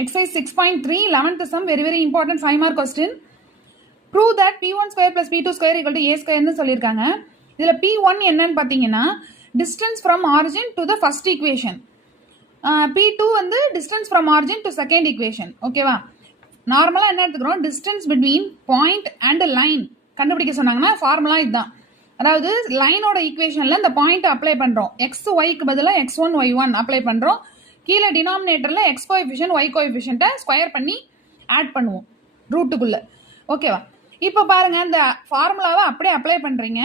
Exercise 6.3, 11th sum, very important 5 mark question. Prove that P1 square plus P2 square equal to A square னு சொல்லியிருக்காங்க. இதில் P1 என்னன்னு பார்த்தீங்கன்னா distance from origin to the first equation. P2 வந்து distance from origin to second equation. ஓகேவா? நார்மலாக என்ன எடுத்துக்கிறோம், distance between point and line கண்டுபிடிக்க சொன்னாங்கன்னா ஃபார்முலா இதுதான். அதாவது லைனோட ஈக்குவேஷனில் இந்த பாயிண்ட் அப்ளை பண்ணுறோம். எக்ஸ் ஒய்க்கு பதிலாக x1 y1 அப்ளை பண்ணுறோம். கீழே டினாமினேட்டரில் எக்ஸ் கோஎஃபிஷியன்ட் ஒய் கோஎஃபிஷியன்ட்டை ஸ்கொயர் பண்ணி ஆட் பண்ணுவோம் ரூட்டுக்குள்ளே. ஓகேவா? இப்போ பாருங்கள், இந்த ஃபார்முலாவை அப்படியே அப்ளை பண்ணுறீங்க.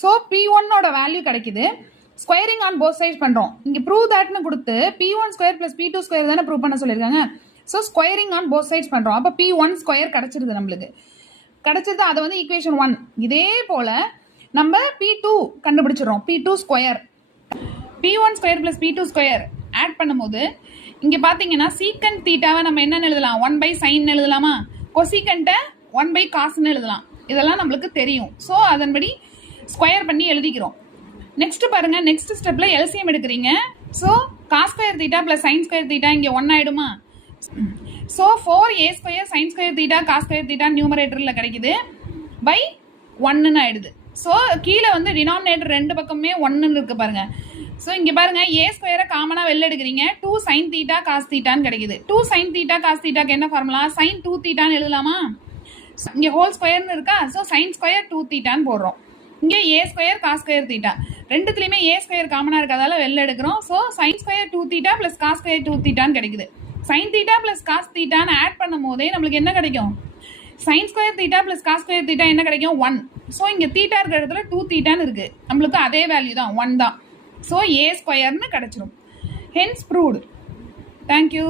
ஸோ P1ஓட வேல்யூ கிடைக்குது. ஸ்கொயரிங் ஆன் போத் சைட்ஸ் பண்ணுறோம். இங்கே ப்ரூவ் தட்னு கொடுத்து P1 square plus P2 square தானே ப்ரூவ் பண்ண சொல்லியிருக்காங்க. So squaring on both sides பண்ணுறோம். அப்போ P1 ஸ்கொயர் கிடச்சிருது, நம்மளுக்கு கிடச்சிது. அதை வந்து ஈக்குவேஷன் 1. இதே போல் நம்ம P2 கண்டுபிடிச்சிடறோம். P2 square, P1 square plus P2 square add பண்ணும்போது இங்கே பார்த்தீங்கன்னா சீக்கண்ட் தீட்டாவை நம்ம என்னென்னு எழுதலாம், 1/sin எழுதலாமா, கொசிகண்ட்டை 1/cosன்னு எழுதலாம். இதெல்லாம் நம்மளுக்கு தெரியும். ஸோ அதன்படி ஸ்கொயர் பண்ணி எழுதிக்கிறோம். நெக்ஸ்ட் பாருங்க, நெக்ஸ்ட் ஸ்டெப்ல எல்சிஎம் எடுக்கிறீங்க. So cos square theta plus sine square theta இங்கே 1 ஆயிடுமா. So 4a square sine square theta cos square theta நியூமரேட்டரில் கிடைக்குது பை 1ன்னு ஆயிடுது. ஸோ கீழே வந்து டினாமினேட்டர் ரெண்டு பக்கமே 1ன்னு இருக்கு பாருங்க. ஸோ இங்கே பாருங்க, ஏ ஸ்கொயரை காமனாக வெளில எடுக்கிறீங்க. 2 sin தீட்டா காஸ் தீட்டான்னு கிடைக்குது. 2 sin தீட்டா காஸ் தீட்டாக்கு என்ன ஃபார்முலா, sin 2 தீட்டான்னு எழுதலாமா. இங்கே ஹோல் ஸ்கொயர்னு இருக்கா. ஸோ sin ஸ்கொயர் 2 தீட்டான்னு போடுறோம். இங்கே A square cos square theta ரெண்டுத்துலையுமே ஏ ஸ்கொயர் காமனாக இருக்கிறதால வெளில எடுக்கிறோம். So sin square 2 theta plus cos square 2 தீட்டான்னு கிடைக்குது. sin தீட்டா ப்ளஸ் காஸ் தீட்டான்னு ஆட் பண்ணும் போதே நம்மளுக்கு என்ன கிடைக்கும், sin square theta plus cos square theta என்ன கிடைக்கும், 1. ஸோ இங்கே தீட்டா இருக்கிற இடத்துல 2 தீட்டான்னு இருக்குது. நம்மளுக்கு அதே வேல்யூ தான், 1 தான். ஸோ ஏ ஸ்கொயர்னு கிடச்சிரும். Hence proved. தேங்க்யூ.